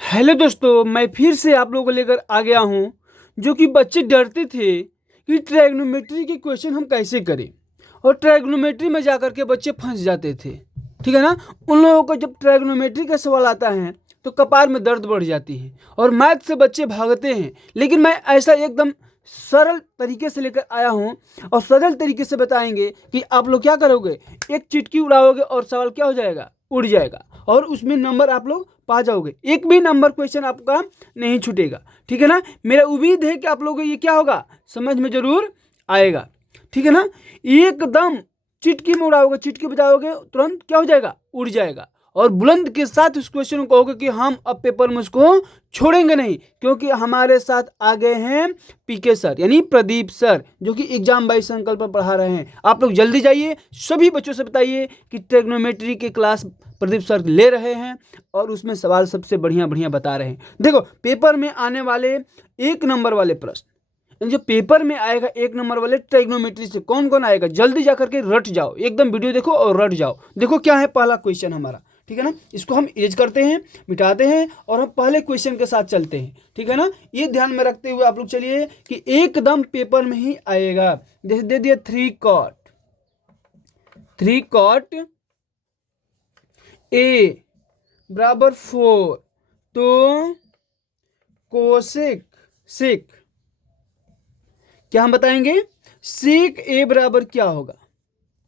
Hello दोस्तों, मैं फिर से आप लोगों को लेकर आ गया हूँ। जो कि बच्चे डरते थे कि ट्रायग्नोमेट्री के क्वेश्चन हम कैसे करें, और ट्रायग्नोमेट्री में जाकर के बच्चे फंस जाते थे। ठीक है ना। उन लोगों को जब ट्रायग्नोमेट्री का सवाल आता है तो कपार में दर्द बढ़ जाती है और मैथ से बच्चे भागते हैं। लेकिन मैं ऐसा एकदम सरल तरीके से लेकर आया हूँ और सरल तरीके से बताएंगे कि आप लोग क्या करोगे। एक चिटकी उड़ाओगे और सवाल क्या हो जाएगा, उड़ जाएगा, और उसमें नंबर आप लोग पा जाओगे। एक भी नंबर क्वेश्चन आपका नहीं छूटेगा। ठीक है ना। मेरा उम्मीद है कि आप लोगों को ये क्या होगा, समझ में जरूर आएगा। ठीक है ना। एकदम चिटकी में उड़ाओगे, चिटकी बजाओगे, तुरंत क्या हो जाएगा, उड़ जाएगा। और बुलंद के साथ उस क्वेश्चन को कहोगे कि हम अब पेपर में उसको छोड़ेंगे नहीं, क्योंकि हमारे साथ आ गए हैं पीके सर यानी प्रदीप सर, जो कि एग्जाम बाई संकल्प पर पढ़ा रहे हैं। आप लोग जल्दी जाइए, सभी बच्चों से बताइए कि ट्रिग्नोमेट्री की क्लास प्रदीप सर ले रहे हैं और उसमें सवाल सबसे बढ़िया बढ़िया बता रहे हैं। देखो, पेपर में आने वाले एक नंबर वाले प्रश्न, जो पेपर में आएगा एक नंबर वाले ट्रिग्नोमेट्री से कौन कौन आएगा, जल्दी जाकर के रट जाओ, एकदम वीडियो देखो और रट जाओ। देखो क्या है पहला क्वेश्चन हमारा। ठीक है ना। इसको हम इरेज करते हैं, मिटाते हैं और हम पहले क्वेश्चन के साथ चलते हैं। ठीक है ना। ये ध्यान में रखते हुए आप लोग चलिए कि एकदम पेपर में ही आएगा। जैसे दे दिया 3 cot A बराबर 4, तो कोसेक सेक क्या हम बताएंगे, सेक ए बराबर क्या होगा।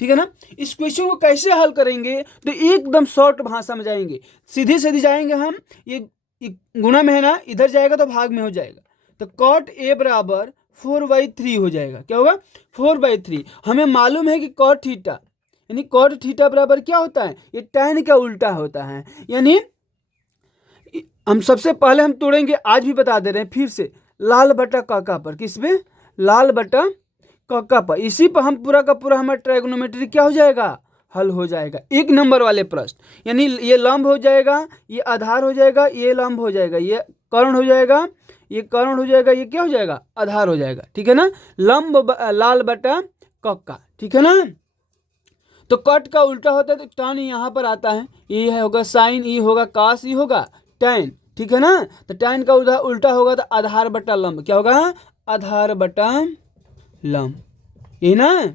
ठीक है ना। इस क्वेश्चन को कैसे हल करेंगे, तो एकदम शॉर्ट भाषा में जाएंगे, सीधे सीधे जाएंगे हम। ये गुणा में है ना, इधर जाएगा तो भाग में हो जाएगा। तो कॉट ए बराबर 4/3 हो जाएगा। क्या होगा, 4/3। हमें मालूम है कि कॉट थीटा यानी कॉट थीटा बराबर क्या होता है, ये टैन का उल्टा होता है। यानी हम सबसे पहले हम तोड़ेंगे, आज भी बता दे रहे हैं फिर से, लाल बटा काका पर। किस पे, लाल बटा काका पर। इसी पर हम पूरा का पूरा हमारा ट्रायगोनोमेट्री क्या हो जाएगा, हल हो जाएगा। एक नंबर वाले प्रश्न, यानी ये लंब हो जाएगा, ये आधार हो जाएगा, ये लंब हो जाएगा, ये कर्ण हो जाएगा, ये कर्ण हो जाएगा, ये क्या हो जाएगा, आधार हो जाएगा। ठीक है ना। लंब लाल बटा कक्का। ठीक है ना। तो कट का उल्टा होता है तो टन यहाँ पर आता है, ये होगा साइन, ई होगा कास, ई होगा टैन। ठीक है ना। तो टैन का उल्टा होगा तो आधार बटा लंब। क्या होगा, आधार बटा लंब, यही ना।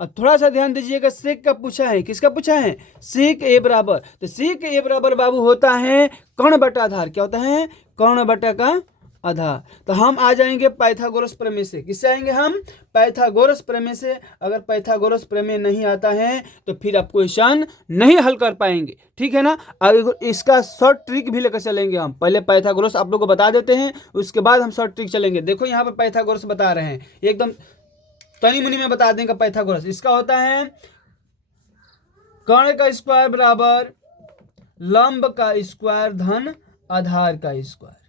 अब थोड़ा सा ध्यान दीजिएगा, सेक का पूछा है, किसका पूछा है, सेक ए बराबर। तो सेक ए बराबर बाबू होता है कर्ण बटा आधार। क्या होता है, कर्ण बटा का आधार। तो हम आ जाएंगे पाइथागोरस प्रमेय से। किससे आएंगे हम, पाइथागोरस प्रमेय से। अगर पाइथागोरस प्रमेय नहीं आता है तो फिर आप क्वेश्चन नहीं हल कर पाएंगे। ठीक है ना। अब इसका शॉर्ट ट्रिक भी लेकर चलेंगे हम। पहले पाइथागोरस आप लोग को बता देते हैं, उसके बाद हम शॉर्ट ट्रिक चलेंगे। देखो यहाँ पर पाइथागोरस बता रहे हैं, एकदम तनी मुनी में बता देंगे पाइथागोरस। इसका होता है कर्ण का स्क्वायर बराबर लंब का स्क्वायर धन आधार का स्क्वायर।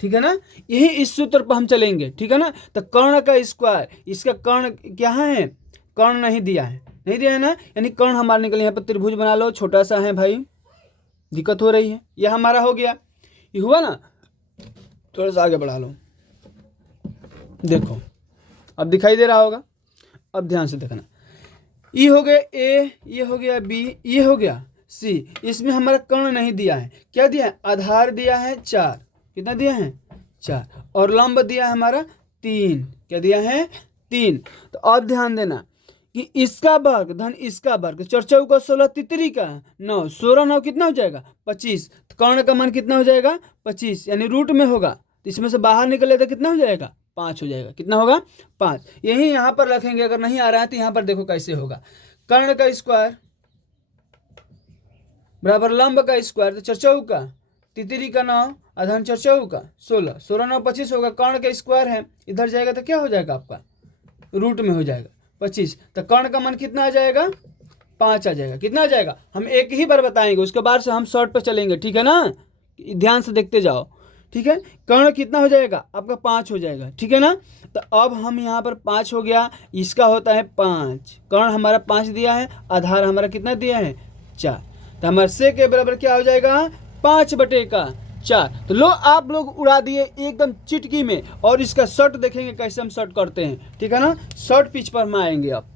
ठीक है ना। यही इस सूत्र पर हम चलेंगे। ठीक है ना। तो कर्ण का स्क्वायर, इसका कर्ण क्या है, कर्ण नहीं दिया है, नहीं दिया है ना, यानी कर्ण हमारे निकले। यहाँ पर त्रिभुज बना लो, छोटा सा है भाई, दिक्कत हो रही है। ये हमारा हो गया, ये हुआ ना। थोड़ा सा आगे बढ़ा लो, देखो अब दिखाई दे रहा होगा। अब ध्यान से देखना, ये हो गया ए, ये हो गया बी, ये हो गया सी। इसमें हमारा कर्ण नहीं दिया है, क्या दिया है, आधार दिया है 4। कितना दिया है, 4। और लंब दिया है हमारा 3। क्या दिया है, 3। तो अब ध्यान देना कि इसका वर्ग धन इसका वर्ग, 4 का 16, तितरी का 9, 16 9 कितना हो जाएगा, 25। तो कर्ण का मान कितना हो जाएगा, 25, यानी रूट में होगा। तो इसमें से बाहर निकले तो कितना हो जाएगा, 5 हो जाएगा। कितना होगा, 5। यही यहाँ पर रखेंगे, अगर नहीं आ रहा है तो यहाँ पर देखो कैसे होगा। कर्ण का स्क्वायर बराबर लंब का स्क्वायर, तो 4 का, तितरी का 9, अधन 4 का 16, 16 9 25 होगा। कर्ण का स्क्वायर है, इधर जाएगा तो क्या हो जाएगा आपका, रूट में हो जाएगा 25। तो कर्ण का मान कितना आ जाएगा, 5 आ जाएगा। कितना आ जाएगा, हम एक ही बार बताएंगे, उसके बाद से हम शॉर्ट पर चलेंगे। ठीक है ना, ध्यान से देखते जाओ। ठीक है। कर्ण कितना हो जाएगा आपका, 5 हो जाएगा। ठीक है ना। तो अब हम यहाँ पर 5 हो गया, इसका होता है 5। कर्ण हमारा 5 दिया है, आधार हमारा कितना दिया है, 4। तो हमारे से के बराबर क्या हो जाएगा, 5/4। तो लो आप लोग उड़ा दिए एकदम चिटकी में। और इसका शॉर्ट देखेंगे कैसे हम शॉर्ट करते हैं। ठीक है ना। शॉर्ट पिच पर हम आएंगे। अब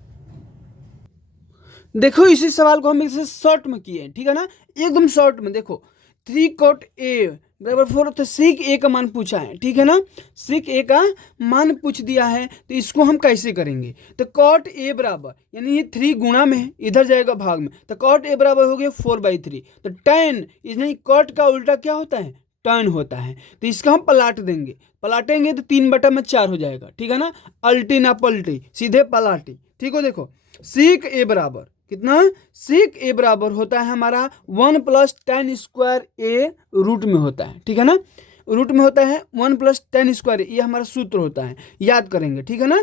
देखो इसी सवाल को हम इसे शॉर्ट में किए। ठीक है ना, एकदम शॉर्ट में। देखो 3 cot A बराबर 4, तो सेक ए का मान पूछा है, ठीक है ना, सेक ए का मान पूछ दिया है, तो इसको हम कैसे करेंगे, तो कॉट ए बराबर, यानी ये 3 गुणा में है, इधर जाएगा भाग में, तो कॉट ए बराबर हो गया 4/3, तो tan, इसमें कॉट का उल्टा क्या होता है, टर्न होता है, तो इसका हम पलट देंगे, पलटेंगे तो 3/4 हो जाएगा, ठीक है ना, अल्टी ना पलटी, सीधे पलाटी, ठीक हो। देखो सेक ए बराबर कितना, सेक ए बराबर होता है हमारा 1 + tan² ए रूट में होता है, ठीक है ना, रूट में होता है 1 + tan², ये हमारा सूत्र होता है, याद करेंगे, ठीक है ना।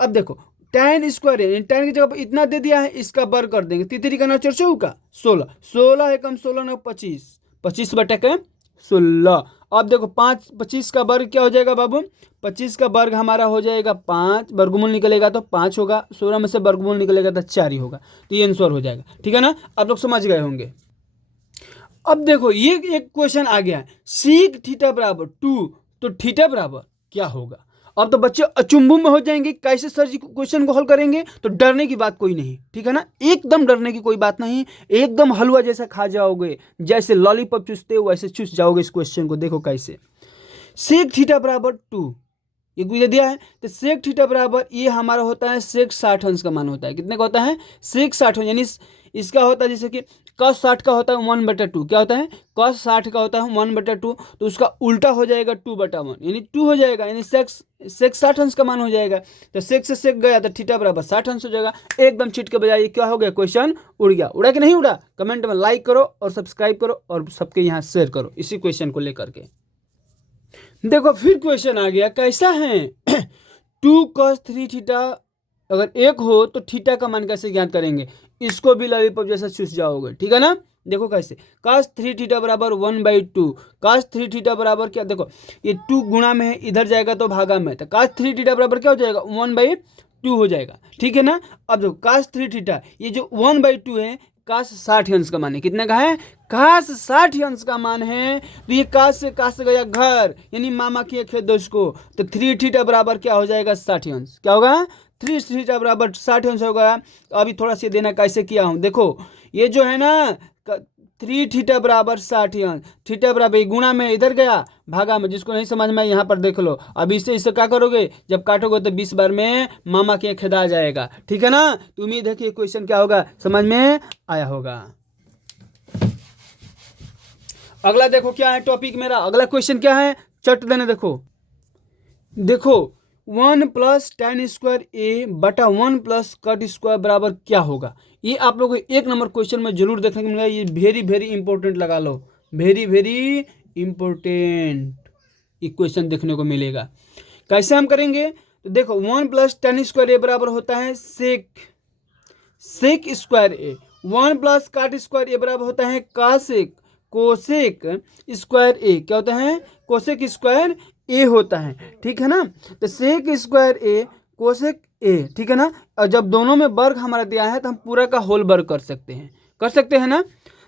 अब देखो tan² ए, tan की जगह पर इतना दे दिया है, इसका वर्ग कर देंगे, 3 का 9 4 चौका 16, 16 एकम 16 9 25, 25/16। अब देखो 25 का वर्ग क्या हो जाएगा बाबू, 25 का वर्ग हमारा हो जाएगा 5, वर्गमूल निकलेगा तो 5 होगा, 16 में से वर्गमूल निकलेगा तो 4 ही होगा, तो ये आंसर हो जाएगा, ठीक है ना, आप लोग समझ गए होंगे। अब देखो ये एक क्वेश्चन आ गया है, सेक थीटा बराबर 2, तो थीटा बराबर क्या होगा। अब तो बच्चे अचंभव में हो जाएंगे, कैसे सर जी क्वेश्चन को हल करेंगे, तो डरने की बात कोई नहीं, ठीक है ना, एकदम डरने की कोई बात नहीं, एकदम हलवा जैसा खा जाओगे, जैसे लॉलीपॉप चूसते हो वैसे चूस जाओगे इस क्वेश्चन को। देखो कैसे, सेक थीटा बराबर 2, ये दे दिया है, तो सेक थीटा बराबर ये हमारा होता है सेक 60 अंश का मान होता है, कितने का होता है, सेक 60 अंश, यानी इसका होता है जैसे कि cos 60 का होता है 1/2, क्या होता है, cos 60 का होता है 1/2, तो उसका उल्टा हो जाएगा 2/1, यानी 2 हो जाएगा, यानी सेक 60 अंश का मान हो जाएगा, तो सेक से सेक गया तो थीटा बराबर 60 अंश हो जाएगा, एकदम चिट के बजाय क्या हो गया, क्वेश्चन उड़ गया, उड़ा कि नहीं उड़ा, कमेंट में लाइक करो और सब्सक्राइब करो और सबके यहाँ शेयर करो इसी क्वेश्चन को लेकर के। देखो फिर क्वेश्चन आ गया, कैसा है 2 cos 3 थीटा अगर 1 हो तो थीटा का मान कैसे ज्ञात करेंगे, इसको भी लॉलीपॉप जैसा चूस जाओगे, ठीक है ना। देखो कैसे, cos 3 थीटा बराबर 1/2, cos 3 थीटा बराबर क्या, देखो ये 2 गुणा में है, इधर जाएगा तो भागा में, तो cos 3 थीटा बराबर क्या हो जाएगा 1/2 हो जाएगा, ठीक है ना। अब देखो cos 3 थीटा, ये जो 1/2 है cos 60 अंश का मान है, कितने का है, cos 60 अंश का मान है, तो ये cos से गया घर, यानी मामा की खेत दो इसको, तो 3 थीटा बराबर क्या हो जाएगा 60 अंश, क्या होगा 3 थीटा बराबर 60 अंश होगा। अभी थोड़ा सा देना कैसे किया हूँ, देखो ये जो है ना 3 थीटा बराबर 60 अंश, थीटा बराबर गुणा में इधर गया भागा में, जिसको नहीं समझ में यहाँ पर देख लो, अब इससे क्या करोगे, जब काटोगे तो 20 बार में मामा के खेदा जाएगा, ठीक है ना। तो उम्मीद है कि क्वेश्चन क्या होगा, समझ में आया होगा। अगला देखो क्या है टॉपिक मेरा, अगला क्वेश्चन क्या है, चट देने देखो, देखो 1 + tan² ए बटा 1 + cot² बराबर क्या होगा। ये आप लोगों को 1 नंबर क्वेश्चन में जरूर देखने को मिलेगा, ये वेरी वेरी इंपॉर्टेंट लगा लो, वेरी वेरी इंपॉर्टेंट ये क्वेश्चन देखने को मिलेगा। कैसे हम करेंगे, तो देखो 1 + tan² ए बराबर होता है सेक स्क्वायर ए, 1 + cot² ए बराबर होता है कोसेक स्क्वायर ए, क्या होता है, कोसेक स्क्वायर ए होता है, ठीक है ना। तो सेक स्क्वायर ए कोसेक ए, ठीक है ना, और जब दोनों में वर्ग हमारा दिया है तो हम पूरा का होल वर्ग कर सकते हैं ना।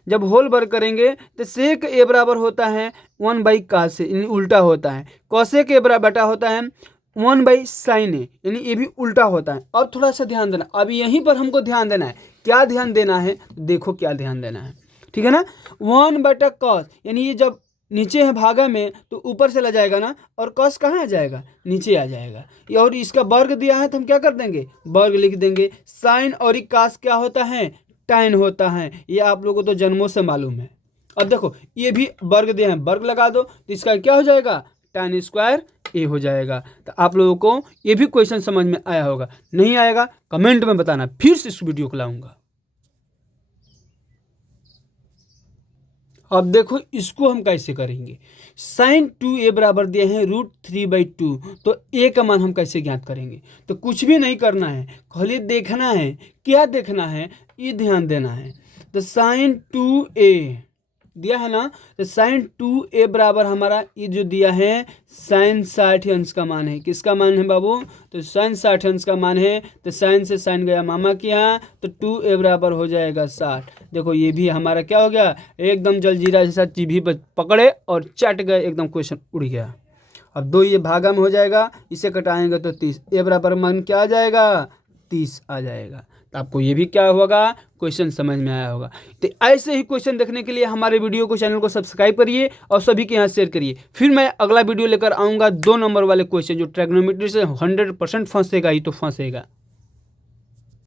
जब होल वर्ग करेंगे तो सेक ए बराबर होता है 1/cos ए, यानी उल्टा होता है, कोसेक ए बराबर बटा होता है 1/sin ए, यानी ये भी उल्टा होता है। अब थोड़ा सा ध्यान देना, अब यहीं पर हमको ध्यान देना है, क्या ध्यान देना है, देखो क्या ध्यान देना है, ठीक है ना। 1/cos, यानी ये जब नीचे है भागा में तो ऊपर चला जाएगा ना, और cos कहाँ आ जाएगा, नीचे आ जाएगा, और इसका वर्ग दिया है तो हम क्या कर देंगे, वर्ग लिख देंगे। साइन और cos क्या होता है, tan होता है, ये आप लोगों को तो जन्मों से मालूम है। अब देखो ये भी वर्ग दिया है, वर्ग लगा दो तो इसका क्या हो जाएगा, tan² ए हो जाएगा। तो आप लोगों को ये भी क्वेश्चन समझ में आया होगा, नहीं आएगा कमेंट में बताना, फिर से इस वीडियो को लाऊंगा। अब देखो इसको हम कैसे करेंगे, sin 2a बराबर दिए हैं √3/2, तो a का मान हम कैसे ज्ञात करेंगे। तो कुछ भी नहीं करना है, खाली देखना है, क्या देखना है, ये ध्यान देना है। तो sin 2a दिया है ना, तो sin 2a बराबर हमारा ये जो दिया है sin 60 अंश का मान है, किसका मान है बाबू, तो sin 60 अंश का मान है, तो sin से sin गया मामा के यहाँ, तो 2a बराबर हो जाएगा 60। देखो ये भी हमारा क्या हो गया, एकदम जलजीरा जैसा जीभी पकड़े और चट गए, एकदम क्वेश्चन उड़ गया। अब 2 ये भागा में हो जाएगा, इसे कटाएंगे तो 30, ए बराबर मान क्या आ जाएगा 30 आ जाएगा। तो आपको ये भी क्या होगा, क्वेश्चन समझ में आया होगा। तो ऐसे ही क्वेश्चन देखने के लिए हमारे वीडियो को, चैनल को सब्सक्राइब करिए और सभी के यहाँ शेयर करिए। फिर मैं अगला वीडियो लेकर आऊँगा 2 नंबर वाले क्वेश्चन, जो ट्रिग्नोमेट्री से 100% फंसेगा ही तो फंसेगा।